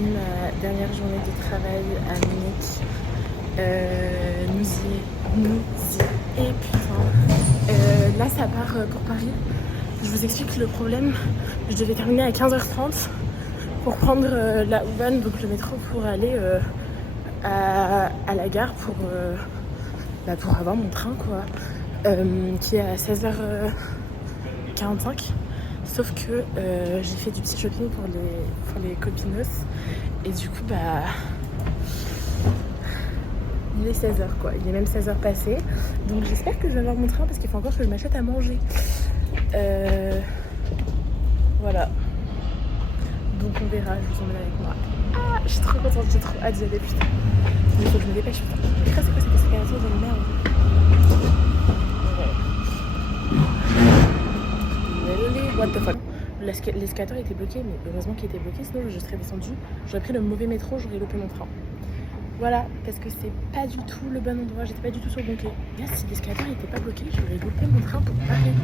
fini ma dernière journée de travail à Munich. Nous y épuisant. Là, ça part pour Paris. Je vous explique le problème. Je devais terminer à 15h30 pour prendre la U-Bahn, donc le métro, pour aller à la gare pour avoir mon train, quoi, qui est à 16h45. Sauf que j'ai fait du petit shopping pour les copinos. Et du coup, il est 16h, quoi. Il est même 16h passé. Donc j'espère que je vais avoir mon train parce qu'il faut encore que je m'achète à manger. Voilà. Donc on verra, je vous emmène avec moi. Ah, je suis trop contente, j'ai trop hâte d'y aller, putain. Mais il faut que je me dépêche, putain. C'est quoi cette escalation de merde? What the fuck? L'escalator était bloqué, mais heureusement qu'il était bloqué, sinon je serais descendue. J'aurais pris le mauvais métro, j'aurais loupé mon train. Voilà, parce que c'est pas du tout le bon endroit, j'étais pas du tout sur le bon quai. Là, si l'escalator était pas bloqué, j'aurais loupé mon train pour Paris.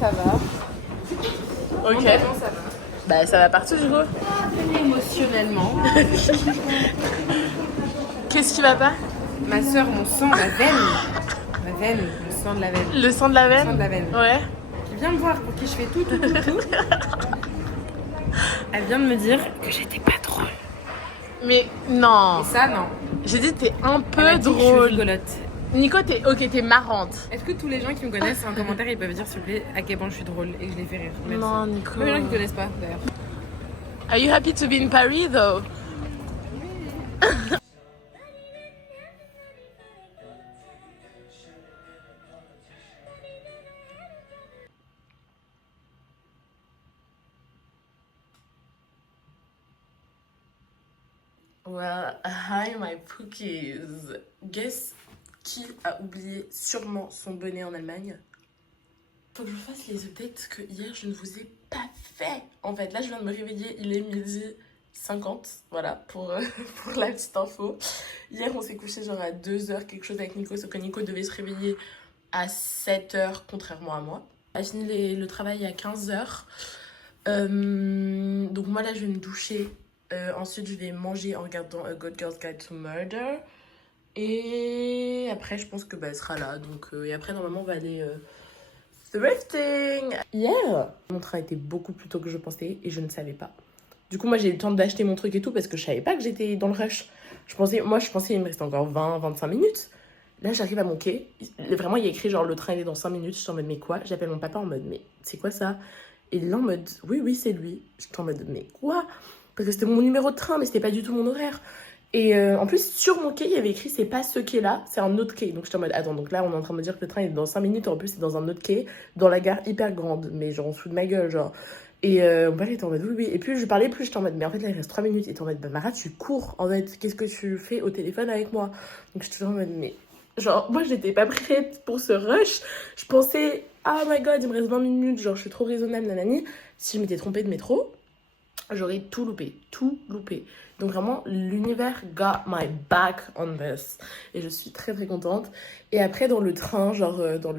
Ça va. Ok. Ça va. Bah ça va partout du coup. Émotionnellement. Qu'est-ce qui va pas? Ma soeur, mon sang, la veine. Ma veine, mon sang de la veine. Le sang de la veine? Le sang de la veine. Ouais. Qui vient me voir pour qui je fais tout. Elle vient de me dire que j'étais pas drôle. Mais non. Et ça, non. J'ai dit t'es un peu Elle a dit drôle. que je suis rigolote. Nico, t'es marrante. Est-ce que tous les gens qui me connaissent en commentaire ils peuvent dire s'il vous plaît à quel point je suis drôle et que je les fais rire? Merci. Non, Nico. Même les gens qui me connaissent pas d'ailleurs. Are you happy to be in Paris though? Well, hi my pookies. Guess qui a oublié sûrement son bonnet en Allemagne? Faut que je fasse les updates que hier je ne vous ai pas fait. En fait, là je viens de me réveiller, il est 12h50. Voilà, pour la petite info. Hier on s'est couché genre à 2h quelque chose avec Nico, sauf que Nico devait se réveiller à 7h contrairement à moi. On a fini le travail à 15h. Donc moi là je vais me doucher. Ensuite, je vais manger en regardant A Good Girl's Guide to Murder. Et après, je pense que elle sera là. Donc, et après, normalement, on va aller thrifting. Hier, mon train était beaucoup plus tôt que je pensais et je ne savais pas. Du coup, moi, j'ai eu le temps d'acheter mon truc et tout parce que je savais pas que j'étais dans le rush. Je pensais qu'il me restait encore 20-25 minutes. Là, j'arrive à mon quai. Vraiment, il y a écrit genre le train il est dans 5 minutes. Je suis en mode, mais quoi? J'appelle mon papa en mode, mais c'est quoi ça? Et là, en mode, oui, c'est lui. Je suis en mode, mais quoi? Parce que c'était mon numéro de train, mais c'était pas du tout mon horaire. Et en plus, sur mon quai, il y avait écrit c'est pas ce quai-là, c'est un autre quai. Donc j'étais en mode attends, donc là on est en train de me dire que le train est dans 5 minutes, en plus c'est dans un autre quai, dans la gare hyper grande, mais genre en dessous de ma gueule, genre. Et mon père était en mode oui. Et plus je parlais, plus j'étais en mode mais en fait là il reste 3 minutes. Et t'es en mode bah Mara, tu cours en fait, qu'est-ce que tu fais au téléphone avec moi? Donc j'étais en mode mais genre moi j'étais pas prête pour ce rush. Je pensais oh my god, il me reste 20 minutes, genre je suis trop raisonnable, nanani. Si je m'étais trompée de métro, j'aurais tout loupé. Donc vraiment, l'univers got my back on this. Et je suis très très contente. Et après, dans le train, genre dans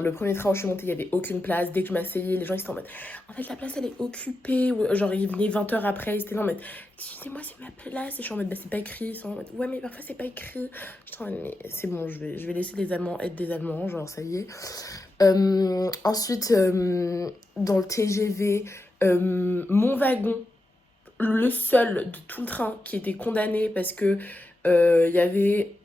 le premier train où je suis montée, il n'y avait aucune place. Dès que je m'asseyais, les gens ils étaient en mode en fait, la place elle est occupée. Genre, ils venaient 20 heures après, ils étaient là en mode excusez-moi, c'est ma place. Et je suis en mode bah, c'est pas écrit. Ils sont en mode ouais, mais parfois c'est pas écrit. Je suis en mode mais c'est bon, je vais laisser les Allemands être des Allemands, genre ça y est. Ensuite, dans le TGV, mon wagon, le seul de tout le train qui était condamné parce que il y avait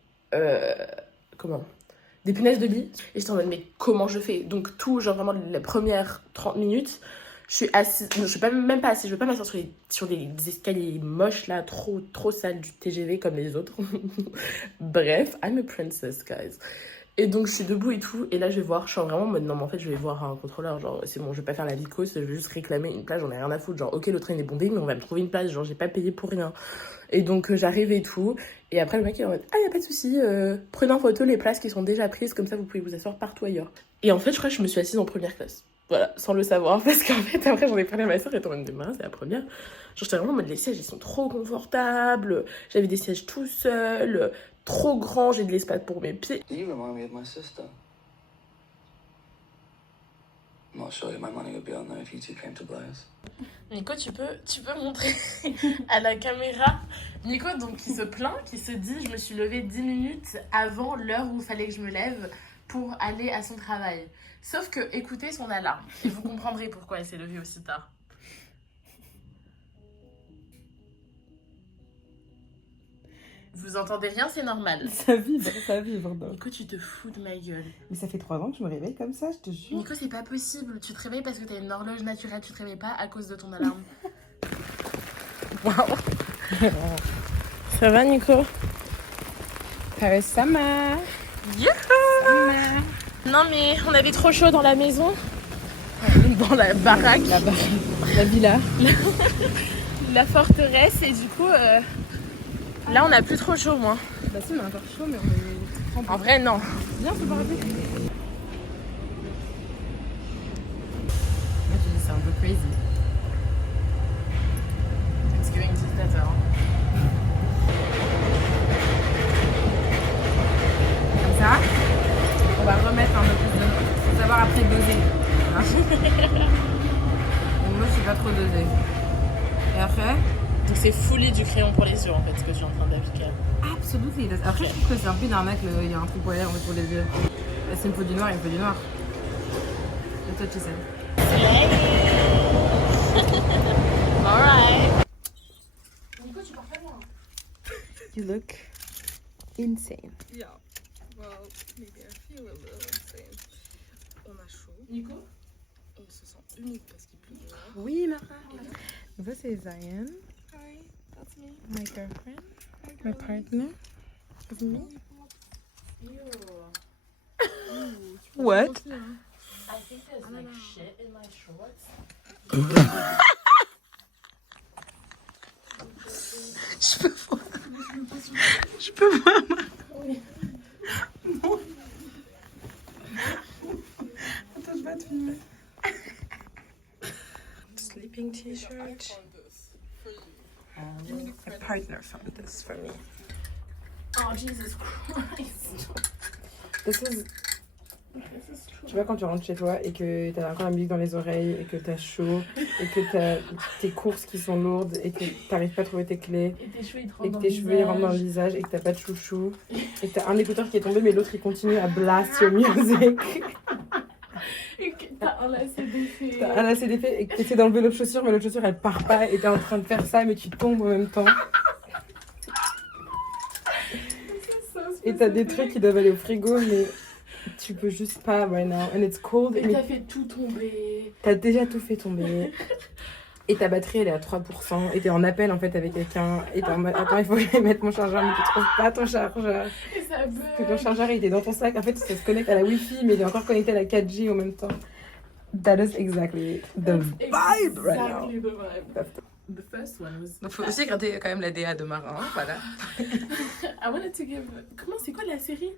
des punaises de lit. Et j'étais en mode mais comment je fais? Donc tout, genre vraiment les premières 30 minutes, Je suis assise, non, je suis même pas assise, je veux pas m'asseoir sur des escaliers moches là, trop sales du TGV comme les autres. Bref, I'm a princess, guys. Et donc je suis debout et tout, et là je vais voir, je suis vraiment en mode non mais en fait je vais voir un contrôleur, genre c'est bon, je vais pas faire la vicose, je vais juste réclamer une place, j'en ai rien à foutre, genre ok le train est bondé mais on va me trouver une place, genre j'ai pas payé pour rien. Et donc j'arrive et tout, et après le mec il est en mode ah y a pas de souci, prenez en photo les places qui sont déjà prises, comme ça vous pouvez vous asseoir partout ailleurs. Et en fait je crois que je me suis assise en première classe, voilà, sans le savoir, parce qu'en fait après j'en ai parlé à ma soeur et étant en mode c'est la première. Genre j'étais vraiment en mode les sièges ils sont trop confortables, j'avais des sièges tout seuls, trop grands, j'ai de l'espace pour mes pieds. You remind me of my sister. I'm not sure my money would be on there if you two came to Blaze. Nico, tu peux montrer à la caméra. Nico, donc, qui se plaint, qui se dit je me suis levée 10 minutes avant l'heure où il fallait que je me lève pour aller à son travail. Sauf que, écoutez son alarme. Et vous comprendrez pourquoi elle s'est levée aussi tard. Vous entendez rien, c'est normal. Ça vibre. Donc. Nico, tu te fous de ma gueule. Mais ça fait 3 ans que je me réveille comme ça, je te jure. Nico, c'est pas possible. Tu te réveilles parce que t'as une horloge naturelle. Tu te réveilles pas à cause de ton alarme. Waouh. Ça va, Nico? Paris summer. Youhou! Non, mais on avait trop chaud dans la maison. Dans la baraque. La villa. La forteresse. Et du coup, là, on a plus trop chaud, moi. Bah si, on a encore chaud, mais on est... En vrai, non. Viens, faut pas arrêter. Moi, tu dis c'est un peu crazy. It's going dictateur. Comme ça, on va remettre un peu plus de... Faut savoir après doser. Hein. Donc moi, je suis pas trop dosée. Et après... Donc c'est fully du crayon pour les yeux, en fait, ce que je suis en train d'appliquer. Absolument. Après, je trouve que c'est un peu une arnaque. Il y a un truc pour les yeux. Là, s'il me faut du noir, il me faut du noir. Et toi, tu sais. Alright. Nico, tu pars pas loin. You look insane. Yeah, well, maybe I feel a little insane. On a chaud. Nico? On se sent unique parce qu'il pleut dehors. Oui, Mara. Donc ça, c'est Zion, Hi, that's me. my girlfriend, my partner. With me. What? I think there's like shit in my shorts. Je peux voir. Non. Attends, je vais te filmer. Sleeping t-shirt. A partner found this for me. Oh, Jesus Christ. This is... Tu vois quand tu rentres chez toi et que t'as encore la musique dans les oreilles et que t'as chaud et que t'as tes courses qui sont lourdes et que t'arrives pas à trouver tes clés Et tes cheveux, ils te et rentrent que dans tes le cheveux ils rentrent dans le visage. visage et que t'as pas de chouchou et que t'as un écouteur qui est tombé mais l'autre il continue à blast your music. Et que t'as un lacet d'effet. T'as un lacet d'effet et que t'essaies d'enlever l'autre chaussure mais l'autre chaussure elle part pas et t'es en train de faire ça mais tu tombes en même temps. Et t'as des trucs qui doivent aller au frigo mais tu peux juste pas right now and it's cold. Et Mais t'as fait tout tomber. t'as déjà tout fait tomber. Et ta batterie elle est à 3% et t'es en appel en fait avec quelqu'un et t'es en mode attends il faut que j'aille mettre mon chargeur mais tu trouves pas ton chargeur. Et ça Que ton bug. chargeur il était dans ton sac en fait ça se connecte à la wifi mais il est encore connecté à la 4G en même temps. That is exactly the vibe right now. Exactly the vibe. The first one was... Donc faut aussi gratter quand même la DA de Marin, voilà. I wanted to give... Comment, c'est quoi la série?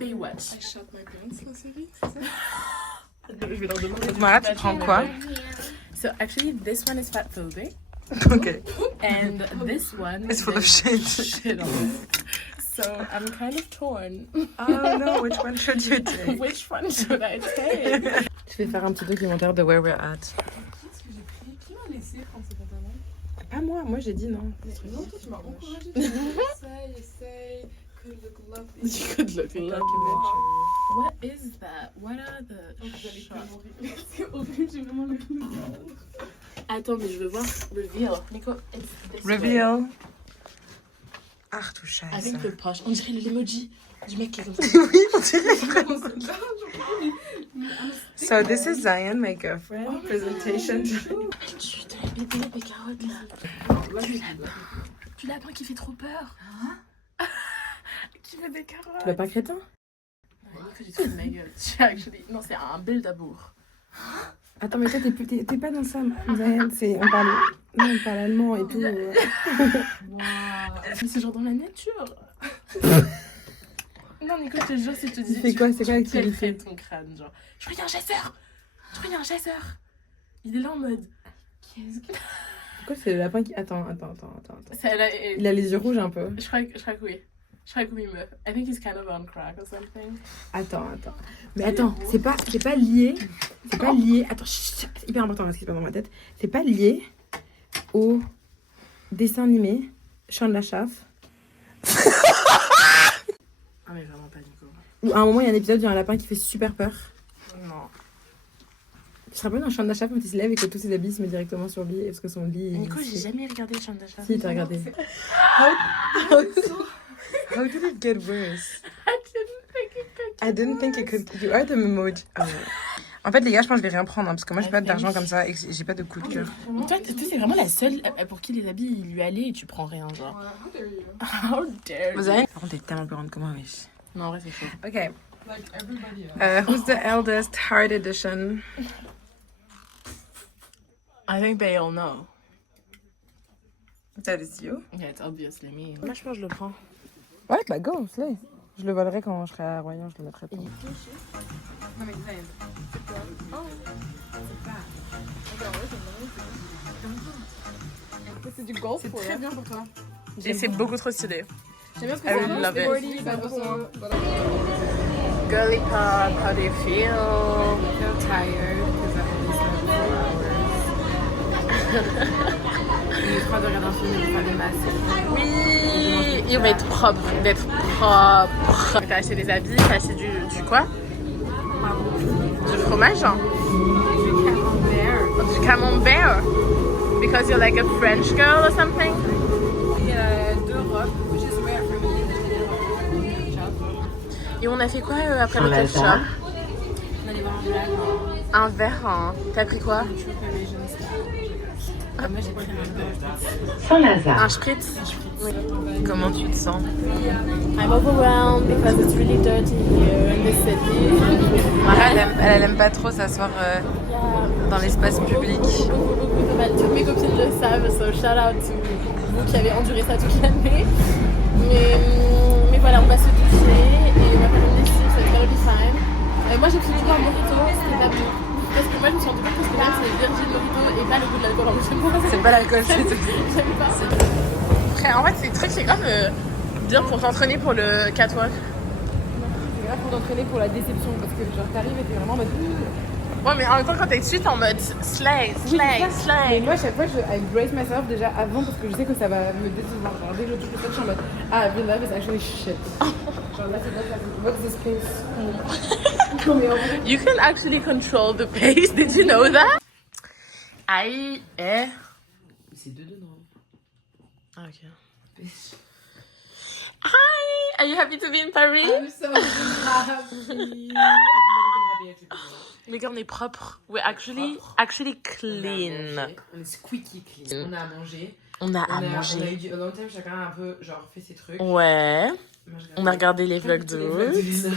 Baywatch. I shot my pants, la série, c'est ça? Je vais leur demander. Donc Mara tu prends quoi? So actually this one is fat phobic. Ok. And this one It's full of there's shit. on it. So I'm kind of torn. Oh no, which one should you take? Which one should I take? Je vais faire un petit documentaire de where we're at. Qu'est-ce que j'ai pris? Qui m'a laissé prendre ces pantalons? Pas moi j'ai dit non. Non, toi tu m'as encouragée. Tu m'as dit essaye, good look lovely. Good looking. Documentary. What is that? What are the Oh, vous allez shots? pas mourir. C'est horrible, j'ai vraiment le clou. Attends, mais je veux voir. Reveal. Nico, it's this way. Reveal. Ah, tout I scheiße. think the poche. On dirait l'emoji du mec qui est comme ça. Oui, on dirait vraiment. So this is Zion, my girlfriend. Presentation. Tu te l'as bébé, les carottes là. Du lapin qui fait trop peur. Qui fait des carottes. Tu vas pas crétin? Que tu te fous de ma gueule. Non, c'est un bulle d'amour. Attends, mais toi, t'es pas dans ça, Zion. On parle allemand et tout. Wow. Mais c'est genre dans la nature. Non, Nico, je te jure, si je te dis. C'est quoi l'activité? Ton crâne, genre. Je crois qu'il y a un chasseur. Il est là en mode. Qu'est-ce que. Pourquoi c'est le lapin qui. Attends. Il Il a les yeux rouges un peu. Je crois que oui. Meuf. I think he's kind of on crack or something. Attends. Mais attends, c'est pas lié. C'est pas lié. Attends, c'est hyper important ce qui se passe dans ma tête. C'est pas lié au dessin animé Chant de la Chasse. Ah, mais vraiment pas, Nico. Où à un moment, il y a un épisode où il y a un lapin qui fait super peur. Non. Tu te rappelles dans Chant de la Chasse quand il se lève et que tous ses habits se mettent directement sur lui parce que son lit. Nico, j'ai jamais regardé le Chant de la Chasse. Si, t'as regardé. How did it get worse? I didn't think it could. You are the emoji. Oh. En fait, les gars, je pense que je vais rien prendre parce que moi, j'ai pas d'argent comme ça et j'ai pas de coup de cœur. Toi, c'est vraiment la seule pour qui les habits ils lui allaient et tu prends rien, genre. How dare you? Vous avez. Par contre, t'es tellement plus grande que moi, wesh. Non, en vrai, c'est chaud. Ok. Who's the eldest? Hard edition. I think they all know. That is you? Yeah, it's obviously me. Moi, je pense que je le prends. Ouais, bah go, slay. Je le volerai quand je serai à Royan, je le mettrai pas. Non, mais Zion. C'est quoi? Oh. C'est pas. C'est du golf. C'est très bien pour toi. Et c'est beaucoup trop stylé. J'aime bien ce que I c'est. really love it. Sporty, pas pour moi. Girly pop, how do you feel? I'm tired because I only slept 4 hours. Je crois de regarder un film et de faire des masses. Oui, il va être propre, T'as acheté des habits, t'as acheté du quoi? Du fromage? Du camembert. Because you're like a French girl or something? Il y a 2 robes, just wear for me. Et on a fait quoi après le shop? On allait voir Un verre, hein. T'as pris quoi? Moi j'ai pris Un spritz. Oui. Comment tu te sens? I'm overwhelmed because it's really dirty here in this city. Elle aime pas trop s'asseoir dans l'espace public. Toutes mes copines le savent, so shout out to vous qui avez enduré ça toute l'année. Mais voilà, on va se doucher et on va faire une lessive, ça va be fine. Moi j'ai pris le goût à mojito, c'était pas bon. Parce que moi je me suis rendu compte que ce que j'aime c'est Virgin Mojito et pas le goût de l'alcool en bouche. C'est pas l'alcool, c'est tout. J'aime pas. Après, en fait, c'est truc, c'est grave bien pour t'entraîner pour le catwalk. C'est grave pour t'entraîner pour la déception parce que genre t'arrives et t'es vraiment en mode. Ouais, mais en même temps, quand t'es dessus, t'es en mode slay. Mais moi, à chaque fois, I brace myself déjà avant parce que je sais que ça va me décevoir. Genre, dès que je touche le touch, je suis en mode ah, Real Love is actually shit. Genre là, c'est pas ça. What's this pace? Non, mais en vrai. You can actually control the pace. Did you know that? Aïe, C'est 2-2, non? Ah, ok. Hi, are you happy to be in Paris? I'm so happy. I've never been happier to be here. Les gars, on est propre. We're actually clean. On est squeaky clean. On a à manger. On a à On a eu manger. du long time, chacun a un peu genre fait ses trucs. Ouais. Moi, On a regardé les vlogs tous les vlogs de de Luna.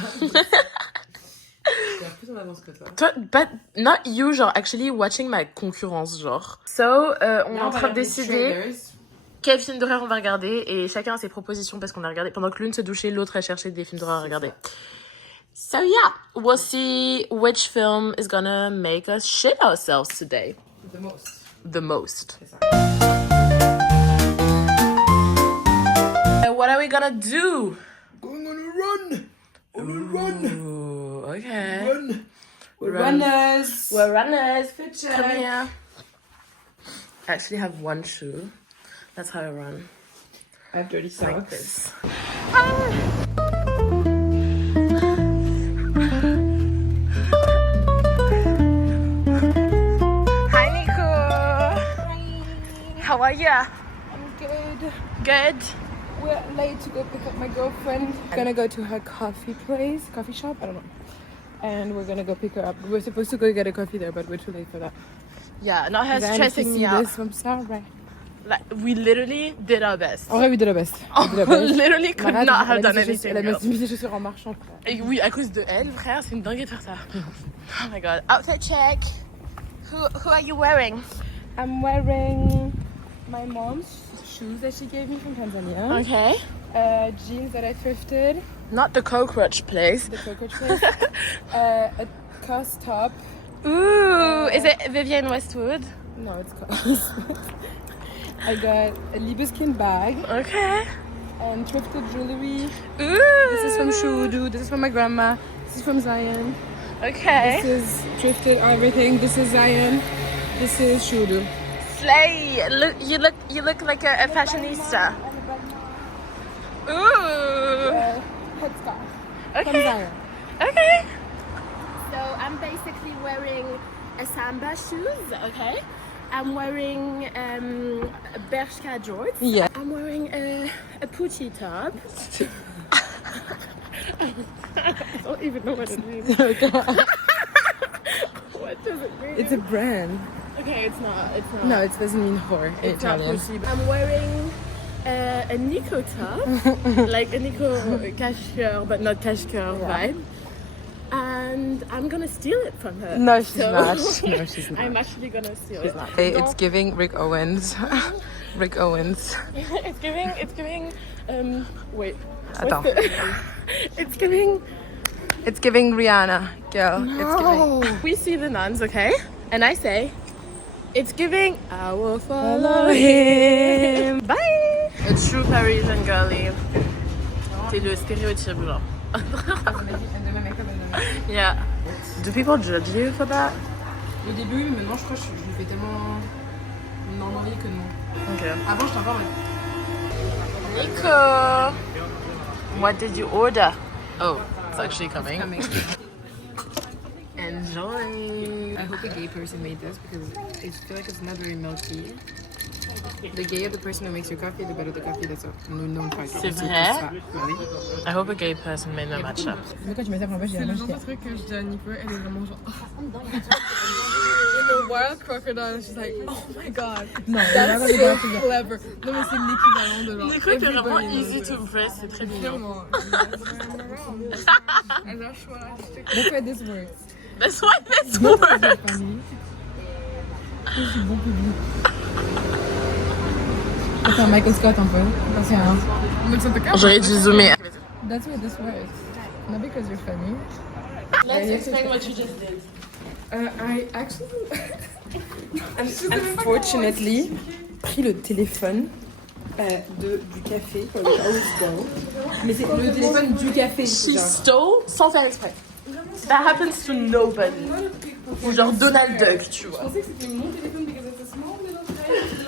J'étais plus en avance que toi. Toi, but not you, genre, actually watching my concurrence, genre. So, on est en train de décider quel film d'horreur on va regarder et chacun a ses propositions parce qu'on a regardé. Pendant que l'une se douchait, l'autre a cherché des films d'horreur à regarder. So yeah, we'll see which film is gonna make us shit ourselves today. The most. The most. C'est ça. What are we gonna do? Going on a run! On a run! Ooh, okay. Run! We're Run. runners! We're runners. Good Come job. here. I actually have one shoe. That's how I run. I have dirty Like socks. this. Hi, Nico. How are you? I'm good. Good. We're late to go pick up my girlfriend. Gonna go to her coffee shop. I don't know. and we're gonna go pick her up. We're supposed to go get a coffee there, but we're too late for that. Yeah, not her Then stressing if you me see out. this, I'm sorry. Like, we literally did our best. En vrai, we did our best. Literally could Mara, not have elle a done mis ses chaussures- anything Elle a else. mis ses chaussures en marchant. frère. Et oui, à cause de elle, frère, c'est une dinguerie de faire ça. Oh my god. Outfit check. Who are you wearing? I'm wearing my mom's shoes that she gave me from Tanzania. Okay. Jeans that I thrifted. Not the cockroach place. The cockroach place. A COS top. Ooh, is it Vivienne Westwood? No, it's COS. I got a Libeskind bag Okay. and thrifted jewelry. Ooh. This is from Shudu. This is from my grandma. This is from Zion. Okay. This is thrifted everything. This is Zion. This is Shudu. Slay. You look like a fashionista. Ooh. Headscarf from Okay. Zion. Okay. So I'm basically wearing a Samba shoes, okay? I'm wearing Bershka jorts. Yeah. I'm wearing a Pucci top. I don't even know what it means. What does it mean? It's a brand. Okay, it's not. It's not. No, it doesn't mean whore in it's not Italian. Pucci. I'm wearing a Nico top, like a Nico cache-cœur, but not cache-cœur vibe. And I'm gonna steal it from her. No, she's So- not. No, she's not. I'm actually gonna steal it. Hey, it's giving Rick Owens. Rick Owens. It's giving. Wait. Attends. It's giving. It's giving Rihanna, girl. It's giving. We see the nuns, okay? And I say, it's giving, I will follow him. Bye! A true Parisian girlie. T'es le stéréotype, genre. Yeah. Do people judge you for that? Au début, maintenant je crois que je me fais tellement normalier que non. Okay. Avant, j'étais encore Nico! What did you order? Oh, it's actually coming. Enjoy! I hope a gay person made this because I feel like it's not very milky. The gayer the person who makes your coffee, the better the coffee. That's a known fact. C'est vrai? I hope a gay person made the matcha. Mais quand tu mets ça pour la poche, C'est le genre de truc que je dis à Nico, elle est vraiment genre. In the wild crocodile, she's like, oh my god, Non, that's so clever. Non mais c'est l'équivalent de genre. Nico, t'es vraiment everybody knows easy it. to impress, c'est très mignon. Clairement. Elle a choix là. That's why this works. That's why this works! Je suis bon public. Attends, Michael Scott un peu. Attention, hein. Mais ça te calme. J'aurais dû zoomer. That's why this works. Not because you're funny. Let's explain what you just did. I actually, unfortunately, pris le téléphone du café, comme I always go. Mais c'est le téléphone du café. She stole sans faire exprès. That happens to nobody. Ou genre Donald Duck, tu vois. Je pensais que c'était mon téléphone because it's a small little tiny.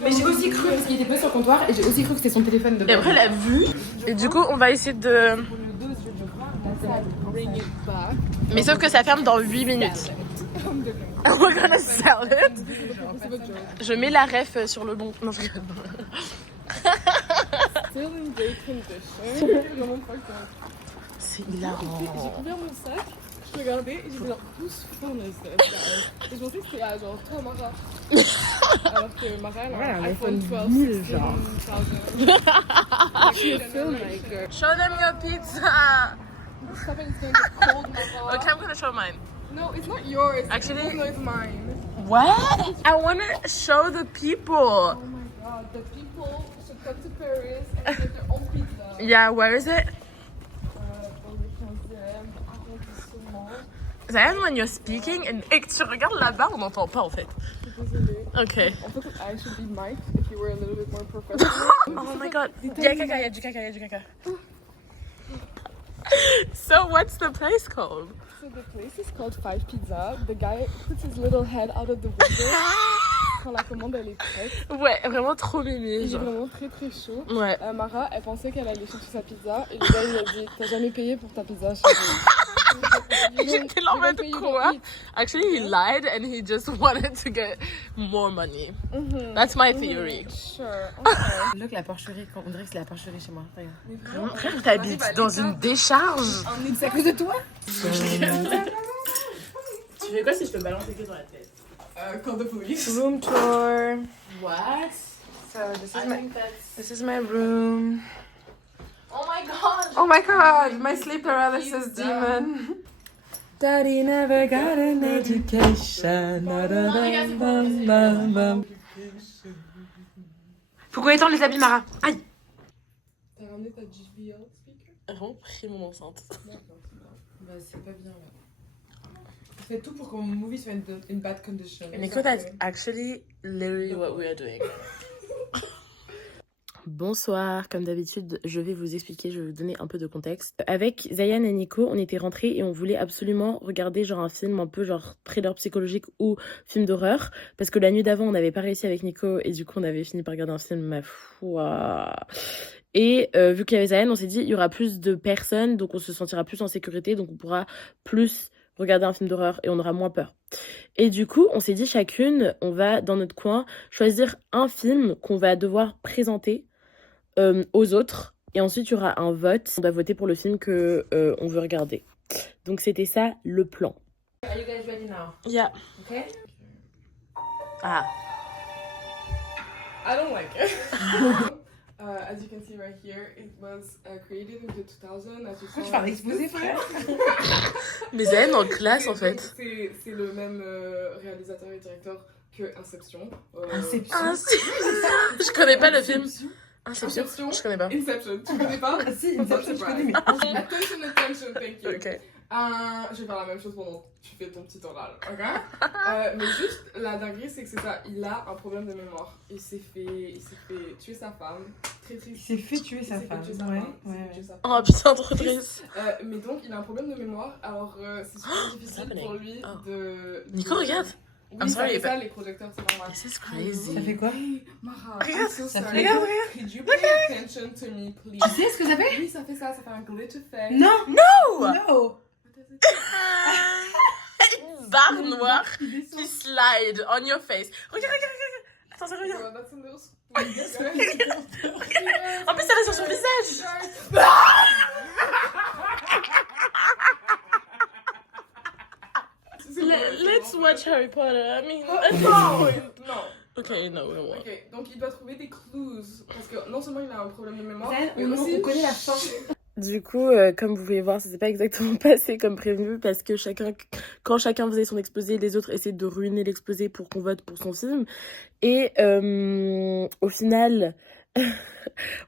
Mais j'ai aussi cru, parce qu'il était posé sur le comptoir, et j'ai aussi cru que c'était son téléphone de Et après, elle a vu. Et du coup, on va essayer de... Mais sauf que ça ferme dans 8 minutes. We're gonna sell it. Je mets la ref sur le bon... Non, je rigole. Still in great condition. Vraiment pas grave. C'est hilarant. J'ai ouvert mon sac, je regardais et j'étais genre, whose phone is this, guys? Et je pensais que c'était genre toi, Mara. Alors que Mara, elle a un iPhone 12, 1000, genre. 16,000. She's a filmmaker. Show them your pizza. Stop it, it's gonna get cold, Mara. Okay, I'm gonna show mine. No, it's not yours. Actually- No, it's mine. What? I wanna show the people. Oh my god, the people should come to Paris and get their own pizza. Yeah, where is it? Dans le 15e arrondissement. Zayan, when you're speaking, et que tu regardes là-bas, on n'entend pas en fait. Je suis désolée. Okay. En fait, I should be mic'd if you were a little bit more professional. Oh my god. Y'a caca, y'a du caca, y'a du caca. So what's the place called? So the place is called Five Pizza. The guy puts his little head out of the window quand la commande elle est prête. Ouais, vraiment trop mémé. Il est Genre. vraiment très très chaud. Ouais. Mara, elle pensait qu'elle allait chercher sa pizza et le gars il a dit t'as jamais payé pour ta pizza chérie. J'étais là en mode quoi? Actually, he lied and he just wanted to get more money. That's my theory. Sure. Look, la porcherie, on dirait que c'est la porcherie chez moi. Regarde. Frère, t'habites dans une décharge. C'est à cause de toi? Tu fais quoi si je te balance les clés dans la tête? Call the police. Room tour. What? So this is my room. Oh my god! Oh my god, my sleep paralysis demon. Daddy never got an education. Faut qu'on étende les habits, Mara. Aïe. T'as ramené ta JBL speaker? Vraiment pris mon enceinte. Bah, c'est pas bien là. Je fais tout pour que mon movie soit in bad condition. Nico, that's actually literally what we are doing. Bonsoir, comme d'habitude, je vais vous expliquer, je vais vous donner un peu de contexte. Avec Zayan et Nico, on était rentrés et on voulait absolument regarder genre un film un peu genre thriller psychologique ou film d'horreur. Parce que la nuit d'avant, on n'avait pas réussi avec Nico et du coup, on avait fini par regarder un film, ma foi. Et vu qu'il y avait Zayan, on s'est dit, il y aura plus de personnes, donc on se sentira plus en sécurité, donc on pourra plus regarder un film d'horreur et on aura moins peur. Et du coup, on s'est dit chacune, on va dans notre coin choisir un film qu'on va devoir présenter aux autres. Et ensuite, il y aura un vote. On va voter pour le film que on veut regarder. Donc, c'était ça le plan. Are you guys ready now? Yeah. Okay. Ah. I don't like it. As you can see right here, it was created in the 2000. As you saw, Tu parles exposé, frère? Mais Zayn en classe en fait. C'est le même réalisateur et directeur que Inception. Inception. Ah, si. Je connais pas le film. Inception. Inception. Je connais pas. Inception, tu connais pas? Ah si, Inception, je connais, mais... Attention, thank you. Ok. Je vais faire la même chose pendant que tu fais ton petit oral, ok? Mais juste, la dinguerie, c'est que c'est ça, il a un problème de mémoire. Il s'est fait tuer sa femme, très triste. Il s'est fait tuer sa femme. Ouais. Oh putain, trop triste. Mais donc, il a un problème de mémoire, alors c'est super difficile pour lui de... Nico, regarde. Oui, I'm sorry, ça, but- les projecteurs, c'est normal. This is crazy. Ça fait quoi? Mara, Regarde, I'm so ça sorry. fait- regarde. Could you pay attention to me, please? Tu sais ce que ça fait? Oui, ça fait ça fait un glitch effect. Non! Oh. No! Une barre noire qui slide on your face. Regarde. Attends, ça revient. Oh, that's a little spoon. En plus, ça reste sur son visage. Let's watch Harry Potter. I mean, at this point. Non. Okay, no, we won't. Ok, donc il doit trouver des clues. Parce que non seulement il a un problème de mémoire, Zayn, mais on aussi... connaît la fin. Du coup, comme vous pouvez voir, ça s'est pas exactement passé comme prévu parce que quand chacun faisait son exposé, les autres essayaient de ruiner l'exposé pour qu'on vote pour son film. Et au final,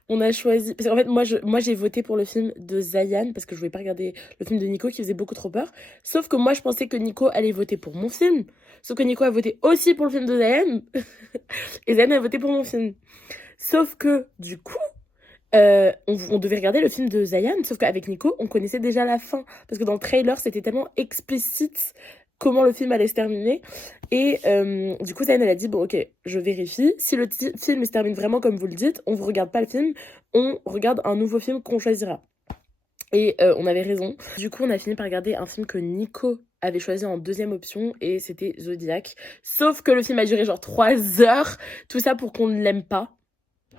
on a choisi... Parce qu'en fait, moi, j'ai voté pour le film de Zayan parce que je voulais pas regarder le film de Nico qui faisait beaucoup trop peur. Sauf que moi, je pensais que Nico allait voter pour mon film. Sauf que Nico a voté aussi pour le film de Zayan. Et Zayan a voté pour mon film. Sauf que, du coup... on devait regarder le film de Zayan, sauf qu'avec Nico, on connaissait déjà la fin. Parce que dans le trailer, c'était tellement explicite comment le film allait se terminer. Et du coup, Zayan, elle a dit, bon, ok, je vérifie. Si le film se termine vraiment comme vous le dites, on ne regarde pas le film, on regarde un nouveau film qu'on choisira. Et on avait raison. Du coup, on a fini par regarder un film que Nico avait choisi en deuxième option, et c'était Zodiac. Sauf que le film a duré genre 3 heures. Tout ça pour qu'on ne l'aime pas.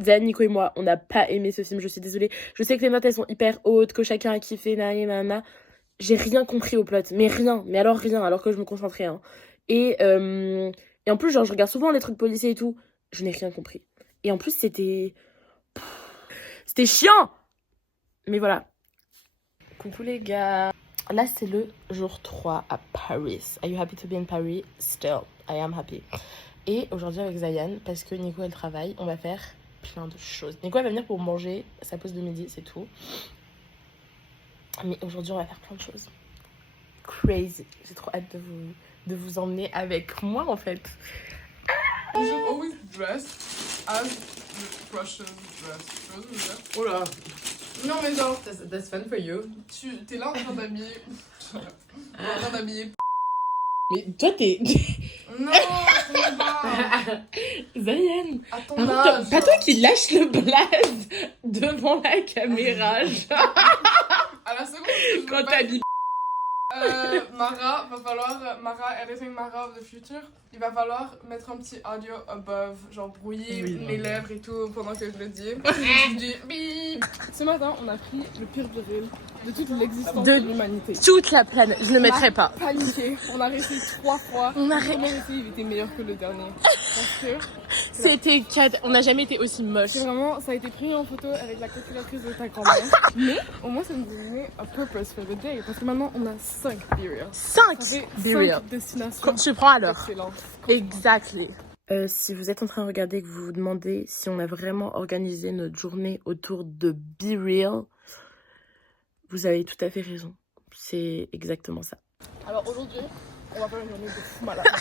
Zayn, Nico et moi, on n'a pas aimé ce film, je suis désolée. Je sais que les notes, elles sont hyper hautes, que chacun a kiffé, nanana. J'ai rien compris au plot, mais rien, mais alors rien, alors que je me concentrais. Hein. Et en plus, genre, je regarde souvent les trucs policiers et tout, je n'ai rien compris. Et en plus, c'était chiant. Mais voilà. Coucou les gars. Là, c'est le jour 3 à Paris. Are you happy to be in Paris? Still, I am happy. Et aujourd'hui, avec Zayan, parce que Nico, elle travaille, on va faire plein de choses. Nico, elle va venir pour manger sa pause de midi, c'est tout. Mais aujourd'hui, on va faire plein de choses. Crazy. J'ai trop hâte de vous emmener avec moi, en fait. You should always dress as the Russians dress. Tu vois ce que je veux dire? Oh là. Non mais genre, That's fun for you. t'es là en train d'habiller... en train d'habiller... Mais toi, t'es... Non, c'est pas... Zayan. Attends, Pas toi qui lâche le blaze devant la caméra, genre. À la seconde, je Quand veux pas- t'habilles. Mara, editing Mara of the future, il va falloir mettre un petit audio above, genre brouiller mes lèvres et tout pendant que je le dis. Je dis bip. Ce matin, on a pris le pire viril de toute l'existence de l'humanité. Toute la planète, je ne le mettrai pas. Paniqué, on a réussi 3 fois. On a Le premier essai, il était meilleur que le dernier. Parce que C'était on n'a jamais été aussi moche. c'est vraiment, ça a été pris en photo avec la calculatrice de ta grand-mère. Mais au moins, ça nous a donné un purpose for the day. Parce que maintenant, on a 5 B-Reels. 5 Ça fait B-Reels. 5 destinations Quand tu prends à l'heure. d'excellence. Exactly. Si vous êtes en train de regarder et que vous vous demandez si on a vraiment organisé notre journée autour de B-Real, vous avez tout à fait raison. C'est exactement ça. Alors aujourd'hui, on va faire une journée de fou malade. On va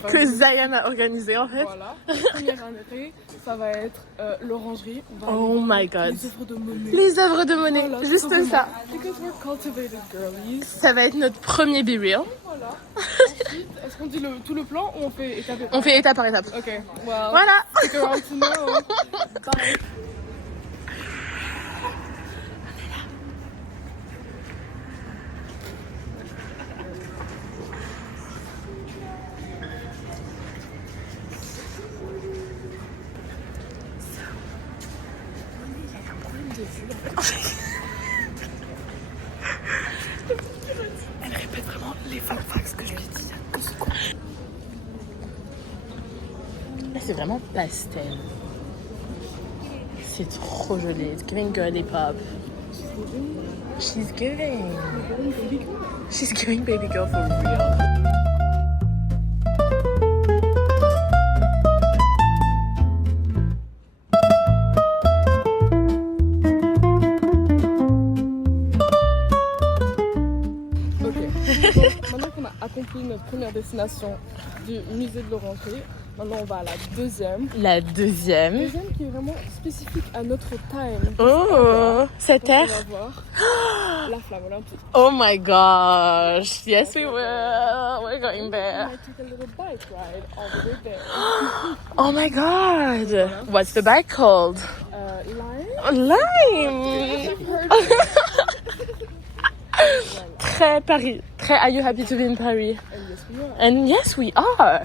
faire Que une journée- Zayan a organisé en fait. Voilà. Première année, ça va être l'orangerie. On va Oh aller voir my god. les œuvres de Monet. Les œuvres de Monet, Voilà, juste tout ça. Because we're cultivated girlies. Ça va être notre premier B-Real. Voilà. Ensuite, est-ce qu'on dit tout le plan ou on fait étape par étape? On fait étape par étape. Ok, well, Voilà. stick around to know. Bye. Elle répète vraiment les fun facts que je lui dis. Là, c'est vraiment pastel. C'est trop joli. It's giving girly pop. She's giving. She's giving baby girl for real. Maintenant qu'on a accompli notre première destination du musée de l'orangerie, maintenant on va à la deuxième. La deuxième. Deuxième qui est vraiment spécifique à notre time. Oh, cette Donc, on heure. va voir la flamme olympique. Oh my gosh. Yes, we will. We're going We there. might take a little bike ride all the way there. Oh my god. What's the bike called? Lime? Lime. Très Paris. Très Are you happy to be in Paris? And yes, we are. And yes, we are.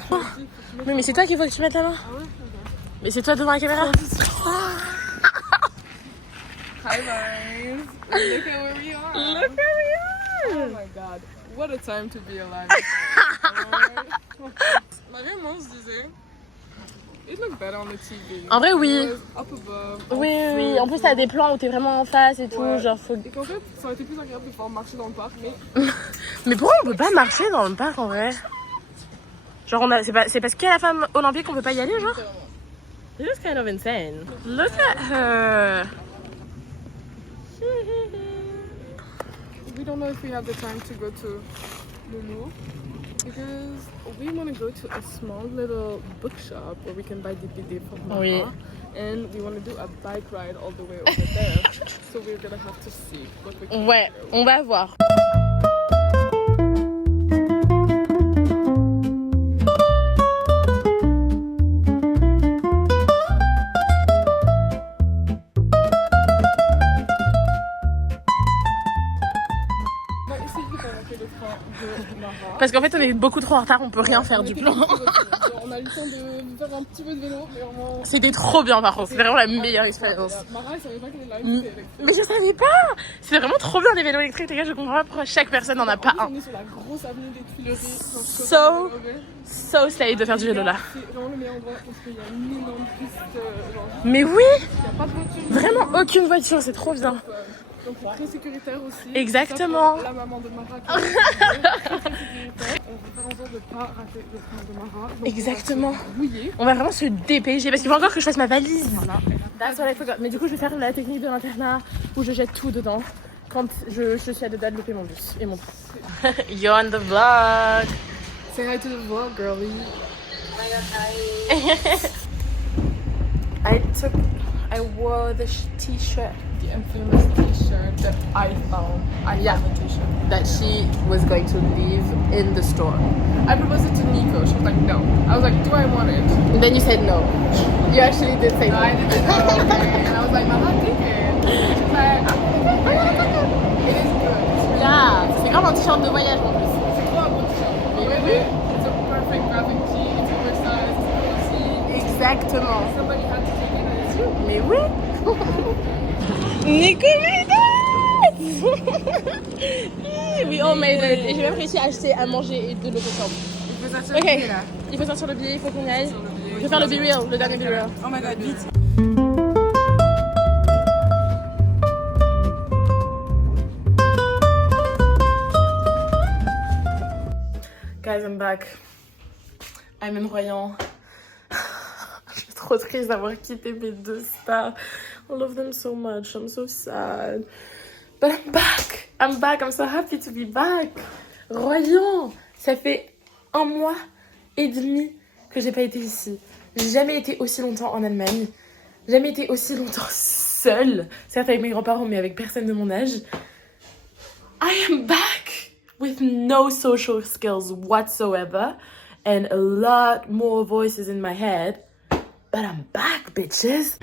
Mais c'est toi qu'il faut que tu mettes la main. Mais c'est toi devant la caméra. Hi guys. Look at where we are. Look where we Oh are. my god. What a time to be alive. Mariam, on se disait. It looked better on the TV. En vrai, oui. It was up above. Oui, oui. En plus, t'as des plans où t'es vraiment en face et tout. Ouais. Genre, faut... Et qu'en fait, ça aurait été plus agréable de pouvoir marcher dans le parc, mais Mais pourquoi on peut pas marcher dans le parc en vrai? Genre, c'est parce qu'il y a la femme olympique qu'on peut pas y aller, genre? This is kind of insane. Look at her. we don't know if we have the time to go to the Louvre because we want to go to a small little bookshop where we can buy DVD from Mama. Oui. And we want to do a bike ride all the way over there. So we're gonna have to see what we can Ouais, do. on va voir. On va essayer de rater le train de Mara. Parce qu'en fait, on est beaucoup trop en retard, on peut rien faire On du était plan. beaucoup retenus. On a eu le temps de faire un petit peu de vélo, mais vraiment. C'était trop bien par contre, c'était vraiment la meilleure expérience. Mara, elle savait pas qu'elle était là, Mais je savais pas! C'était vraiment trop bien les vélos électriques, les gars, je comprends pas pourquoi chaque personne n'en a pas un. On est sur la grosse avenue des Tuileries. So- So safe de faire du vélo là. C'est vraiment le meilleur endroit parce qu'il y a une énorme piste. Genre, Mais oui! il n'y a pas de voiture. Vraiment aucune voiture, c'est trop bien. Donc c'est très sécuritaire aussi. Exactement. Ça, pour la maman de Mara qui est très sécuritaire. On va faire en sorte de ne pas rater le train de Mara. Donc, Exactement. on va se bouiller. On va vraiment se dépêcher parce qu'il faut encore que je fasse ma valise. That's what I forgot. Mais du coup, je vais faire la technique de l'internat où je jette tout dedans quand je suis à deux doigts de louper mon bus et mon train. You're on the vlog. Say hi to the vlog, girlie. I wore the t-shirt The infamous t-shirt that I found. I Yeah. found the t-shirt. that she was going to leave in the store. I proposed it to Nico. She was like, no. I was like, do I want it? And then you said no. You actually did say No, no. I didn't know. Okay. And I was like, Mama, take it. She's like, I'm gonna take it. It is good. It's really Ah, c'est grave un t-shirt de voyage en plus. C'est trop un bon t-shirt. Mais oui, it's a perfect graphic tee, it's oversized, it's cozy. Exactement. Somebody had to take it and it's you. Mais oui. Nico made it. We all made it. Et j'ai même réussi à acheter à manger et de l'eau chaude. Il faut sortir Ok. le billet, là. Il faut sortir le billet, il faut qu'on y aille. Je vais faire le Be Real, le dernier Be Real. Oh my god, vite. Guys, I'm back. I'm in Royan. Je suis trop triste d'avoir quitté mes 2 stars. I love them so much. I'm so sad. But I'm back. I'm back. I'm so happy to be back. Royan. Ça fait 1 mois et demi que j'ai pas été ici. J'ai jamais été aussi longtemps en Allemagne. Jamais été aussi longtemps seule. Certes avec mes grands-parents, mais avec personne de mon âge. I am back with no social skills whatsoever and a lot more voices in my head. But I'm back, bitches.